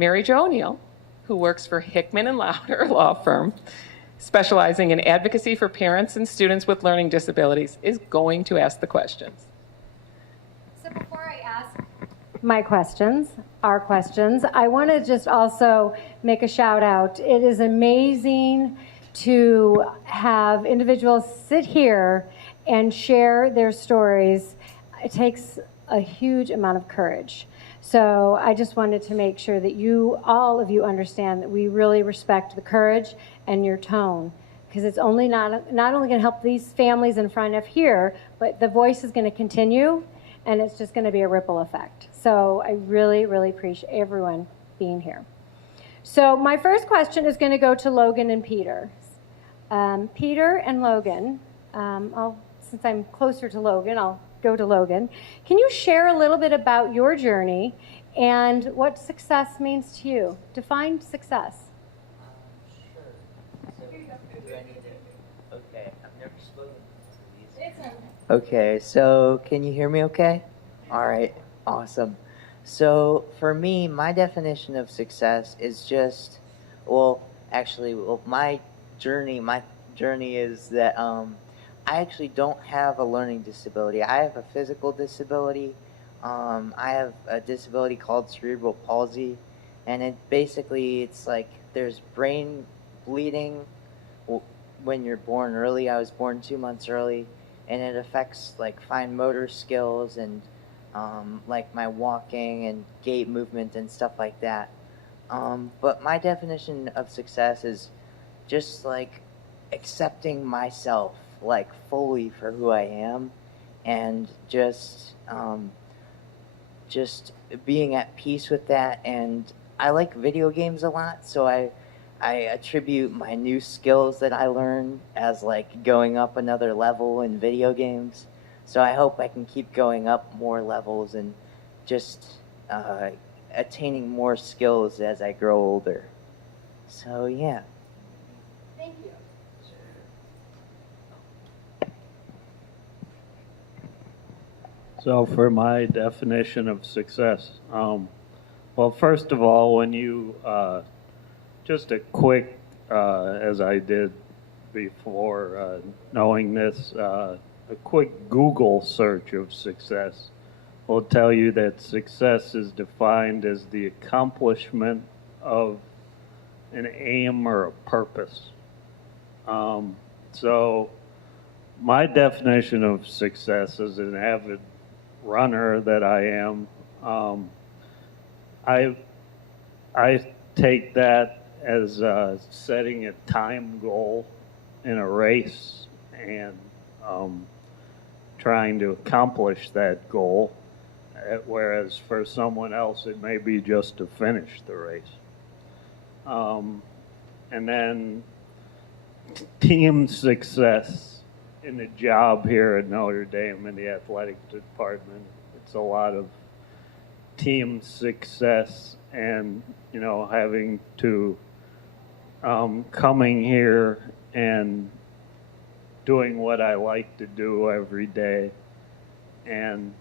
Mary Jo O'Neill, who works for Hickman and Lauder Law Firm, specializing in advocacy for parents and students with learning disabilities, is going to ask the questions. So before I ask my questions, our questions, I want to just also make a shout out. It is amazing to have individuals sit here and share their stories. It takes a huge amount of courage. So I just wanted to make sure that all of you understand that we really respect the courage and your tone, because it's only not only going to help these families in front of here, but the voice is going to continue, and it's just going to be a ripple effect. So I really, really appreciate everyone being here. So my first question is going to go to Logan and Peter. Peter and Logan, since I'm closer to Logan, I'll go to Logan. Can you share a little bit about your journey and what success means to you? Define success. Sure. So, do I need to? Okay, I've never spoken to these. Okay, so can you hear me okay? All right, awesome. So for me, my definition of success is just, my journey is that I actually don't have a learning disability. I have a physical disability. I have a disability called cerebral palsy, and it's like there's brain bleeding when you're born early. I was born 2 months early, and it affects like fine motor skills and like my walking and gait movement and stuff like that. But my definition of success is just like accepting myself like fully for who I am, and just being at peace with that. And I like video games a lot, so I attribute my new skills that I learn as like going up another level in video games. So I hope I can keep going up more levels and just attaining more skills as I grow older. So yeah. Thank you. So for my definition of success, well, first of all, when you, just a quick, as I did before knowing this, a quick Google search of success will tell you that success is defined as the accomplishment of an aim or a purpose. So my definition of success as an avid runner that I am, I take that as setting a time goal in a race and trying to accomplish that goal, whereas for someone else it may be just to finish the race. And then team success in the job here at Notre Dame in the athletic department. It's a lot of team success, and having to coming here and doing what I like to do every day, and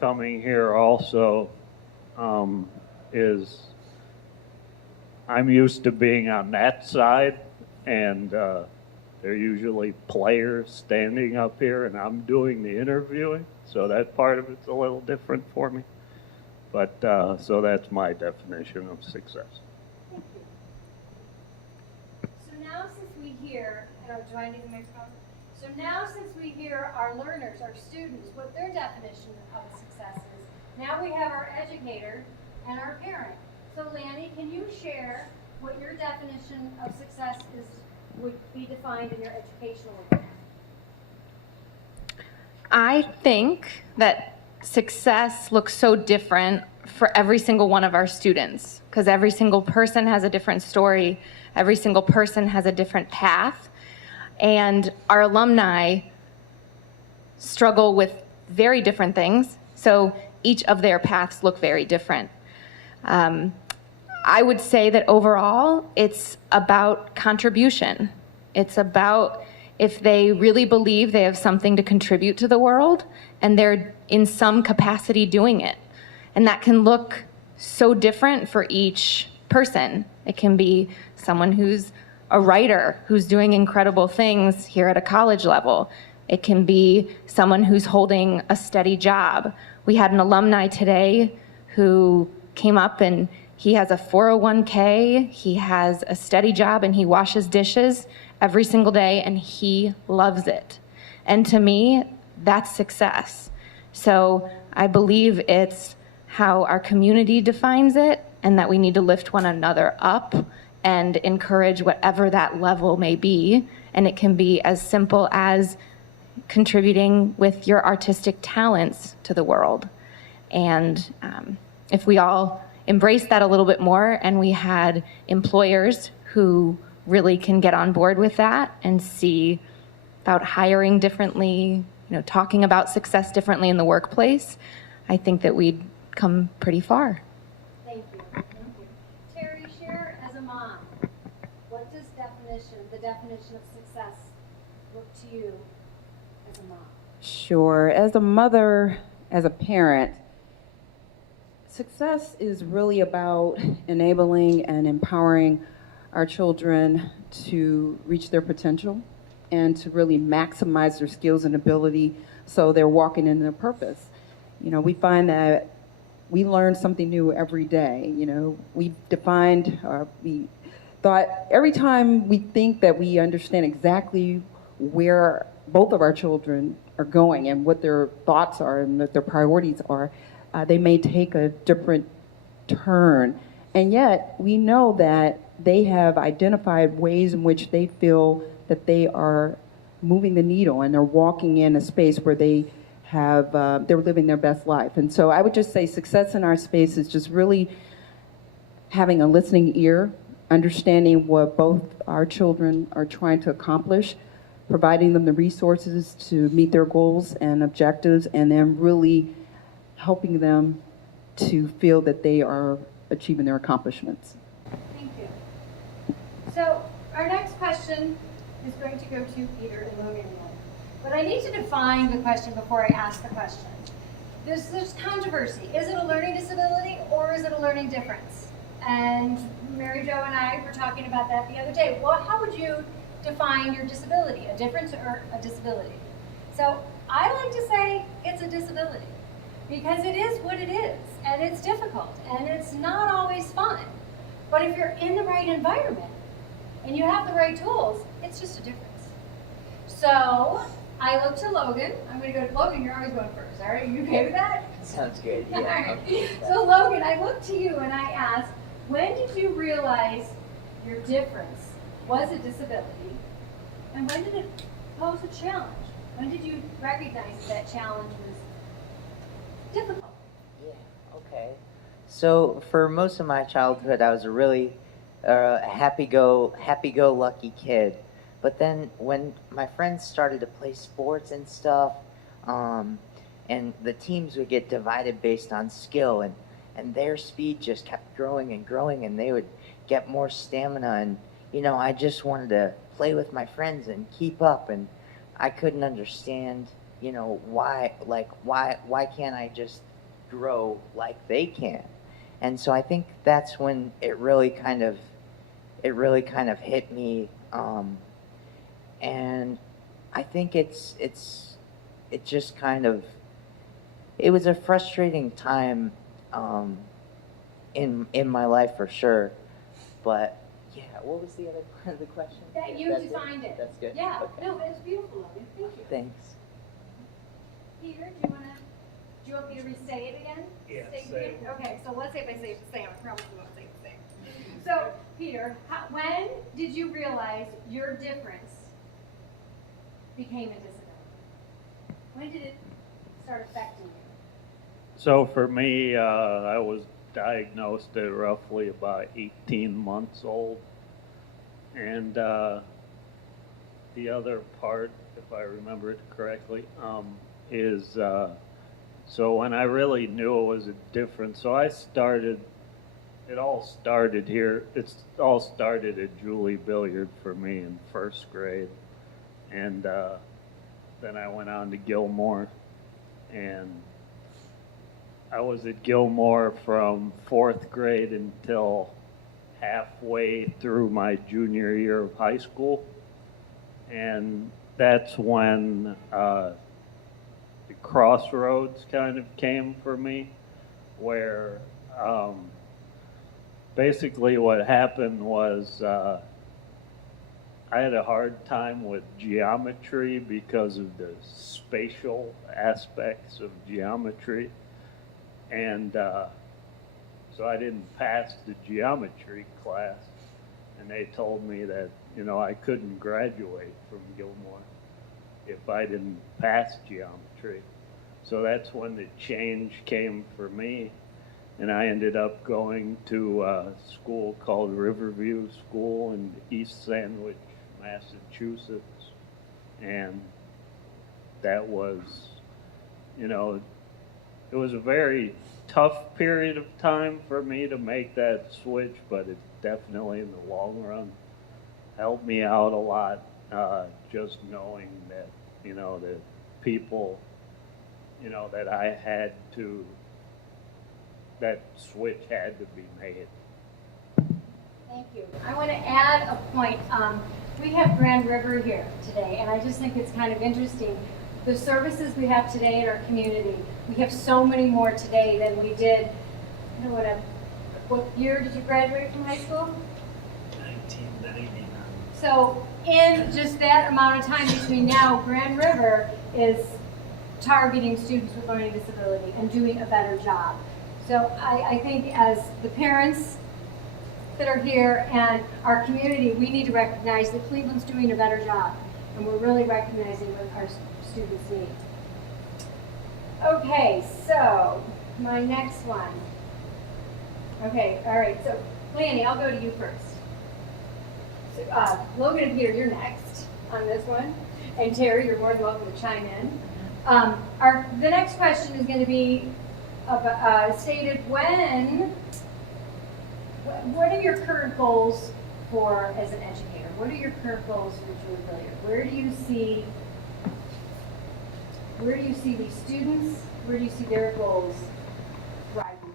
coming here also is I'm used to being on that side, and they're usually players standing up here, and I'm doing the interviewing, so that part of it's a little different for me. But so that's my definition of success. Thank you. So now since we hear, do I need the microphone? So now since we hear our learners, our students, what their definition of success is, now we have our educator and our parent. So Lanny, can you share what your definition of success would be defined in your educational work? I think that success looks so different for every single one of our students, because every single person has a different story, every single person has a different path, and our alumni struggle with very different things, so each of their paths look very different. I would say that overall, it's about contribution. It's about if they really believe they have something to contribute to the world and they're in some capacity doing it. And that can look so different for each person. It can be someone who's a writer who's doing incredible things here at a college level. It can be someone who's holding a steady job. We had an alumni today who came up and he has a 401k, he has a steady job, and he washes dishes every single day, and he loves it. And to me, that's success. So I believe it's how our community defines it, and that we need to lift one another up and encourage whatever that level may be. And it can be as simple as contributing with your artistic talents to the world. And if we all embrace that a little bit more, and we had employers who really can get on board with that and see about hiring differently, talking about success differently in the workplace, I think that we'd come pretty far. Thank you. Thank you. Terry, share as a mom, what does the definition of success look to you as a mom? Sure. As a mother, as a parent, success is really about enabling and empowering our children to reach their potential and to really maximize their skills and ability so they're walking in their purpose. We find that we learn something new every day. We defined, we thought every time we think that we understand exactly where both of our children are going and what their thoughts are and what their priorities are, they may take a different turn. And yet we know that they have identified ways in which they feel that they are moving the needle and they're walking in a space where they're living their best life. And so I would just say success in our space is just really having a listening ear, understanding what both our children are trying to accomplish, providing them the resources to meet their goals and objectives, and then really helping them to feel that they are achieving their accomplishments. Thank you. So our next question is going to go to Peter and Logan again. But I need to define the question before I ask the question. There's controversy. Is it a learning disability or is it a learning difference? And Mary Jo and I were talking about that the other day. Well, how would you define your disability? A difference or a disability? So I like to say it's a disability because it is what it is, and it's difficult, and it's not always fun. But if you're in the right environment and you have the right tools, it's just a difference. So I look to Logan. I'm going to go to Logan. You're always going first. All right, you okay with that? Sounds good. Yeah. All right. I'm good with that. So Logan, I look to you and I ask, when did you realize your difference was a disability, and when did it pose a challenge? When did you recognize that challenge was difficult? Yeah, okay. So for most of my childhood, I was a really happy-go-lucky kid. But then when my friends started to play sports and stuff, and the teams would get divided based on skill, and their speed just kept growing and growing, and they would get more stamina, and I just wanted to play with my friends and keep up, and I couldn't understand, why can't I just grow like they can? And so I think that's when it really kind of hit me, and I think it just kind of, it was a frustrating time in my life for sure, but yeah, what was the other part of the question? That you That's defined it. That's good. Yeah. Okay. No, it's beautiful, Logan. Thank you. Thanks. Peter, do you want me to re-say it again? Yeah, Say say it. Okay, so let's say if I say it the same, I promise we won't say it the same. So, Peter, when did you realize your difference became a disability? When did it start affecting you? So for me, I was diagnosed at roughly about 18 months old. And the other part, if I remember it correctly, is so when I really knew it was a difference, so it all started here. It all started at Julie Billiard for me in first grade. And then I went on to Gilmore, and I was at Gilmore from 4th grade until halfway through my junior year of high school. And that's when the crossroads kind of came for me, where basically what happened was I had a hard time with geometry because of the spatial aspects of geometry. And so I didn't pass the geometry class. And they told me that, you know, I couldn't graduate from Gilmore if I didn't pass geometry. So that's when the change came for me. And I ended up going to a school called Riverview School in East Sandwich, Massachusetts. And that was, you know, it was a very tough period of time for me to make that switch, but it definitely in the long run helped me out a lot, just knowing that, you know, that people, you know, that I had to, that switch had to be made. Thank you. I want to add a point. We have Grand River here today, and I just think it's kind of interesting. The services we have today in our community, we have so many more today than we did. You know what year did you graduate from high school? 1999. So in just that amount of time between now, Grand River is targeting students with learning disability and doing a better job. So I think as the parents that are here and our community, we need to recognize that Cleveland's doing a better job, and we're really recognizing what our students need. Okay, so my next one. Okay, all right, so Lanny, I'll go to you first. So, Logan and Peter, you're next on this one. And Terry, you're more than welcome to chime in. The next question is going to be stated when, what are your current goals for as an educator? What are your current goals for Julie Billiard? Where do you see these students? Where do you see their goals driving to?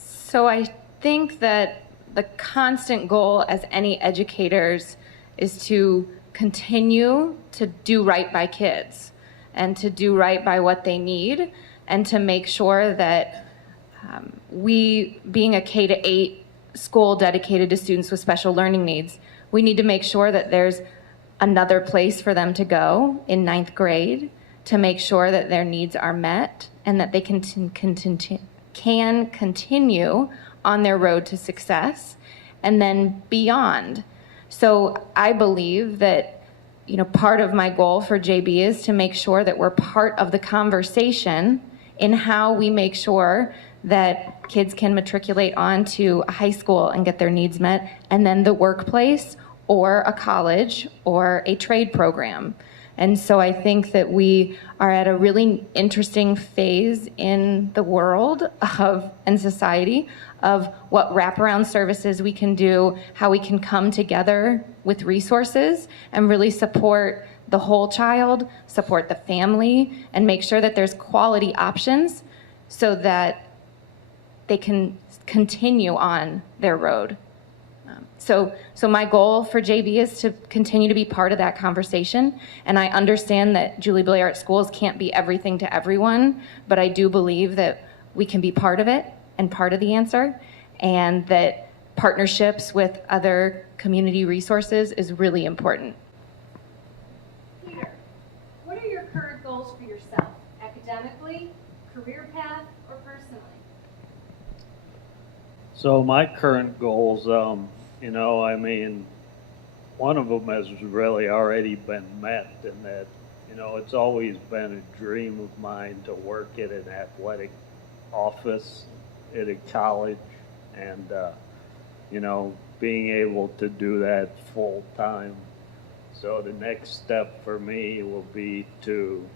So I think that the constant goal as any educators is to continue to do right by kids and to do right by what they need, and to make sure that we, being a K-8 school dedicated to students with special learning needs, we need to make sure that there's another place for them to go in 9th grade to make sure that their needs are met and that they can continue on their road to success and then beyond. So I believe that, you know, part of my goal for JB is to make sure that we're part of the conversation in how we make sure that kids can matriculate onto a high school and get their needs met, and then the workplace or a college or a trade program. And so I think that we are at a really interesting phase in the world of and society of what wraparound services we can do, how we can come together with resources and really support the whole child, support the family, and make sure that there's quality options so that they can continue on their road. So my goal for JB is to continue to be part of that conversation. And I understand that Julie Billiard schools can't be everything to everyone, but I do believe that we can be part of it and part of the answer, and that partnerships with other community resources is really important. Peter, what are your current goals for yourself, academically, career path, or personally? So my current goals, you know, I mean, one of them has really already been met, in that, you know, it's always been a dream of mine to work at an athletic office at a college, and, you know, being able to do that full time. So the next step for me will be to,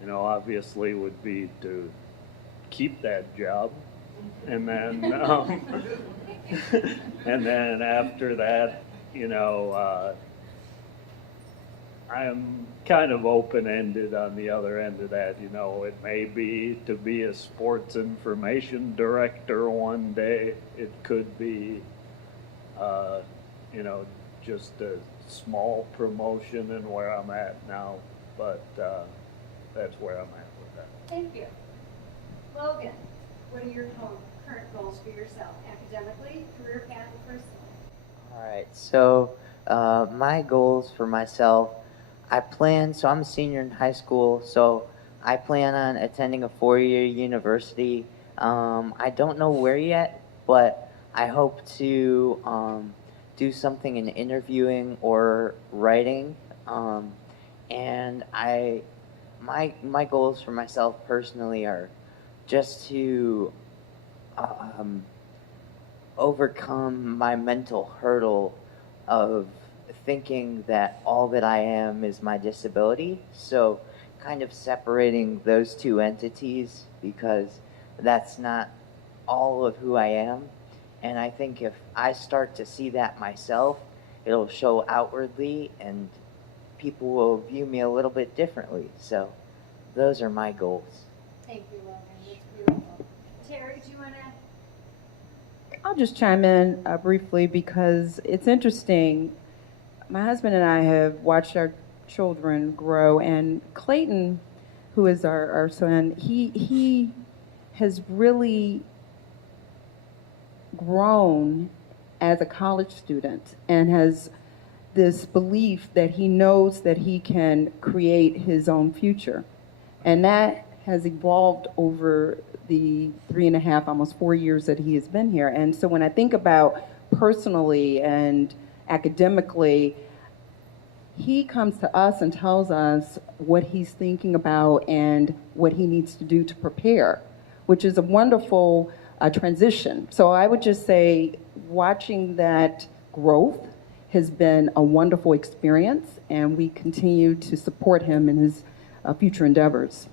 you know, obviously would be to keep that job. And then, and then after that, you know, I'm kind of open-ended on the other end of that. You know, it may be to be a sports information director one day. It could be, you know, just a small promotion in where I'm at now. But that's where I'm at with that. Thank you. Logan, what are your current goals for yourself, academically, career path, and personally? All right, so my goals for myself, so I'm a senior in high school, so I plan on attending a 4-year university. I don't know where yet, but I hope to do something in interviewing or writing. And my goals for myself personally are just to overcome my mental hurdle of thinking that all that I am is my disability. So kind of separating those two entities, because that's not all of who I am. And I think if I start to see that myself, it'll show outwardly and people will view me a little bit differently. So those are my goals. Thank you, Logan. That's beautiful. Terry, do you want to? I'll just chime in briefly because it's interesting. My husband and I have watched our children grow, and Clayton, who is our son, he has really grown as a college student and has this belief that he knows that he can create his own future. And that has evolved over the 3.5, almost 4 years that he has been here. And so when I think about personally and academically, he comes to us and tells us what he's thinking about and what he needs to do to prepare, which is a wonderful transition. So I would just say watching that growth has been a wonderful experience, and we continue to support him in his future endeavors.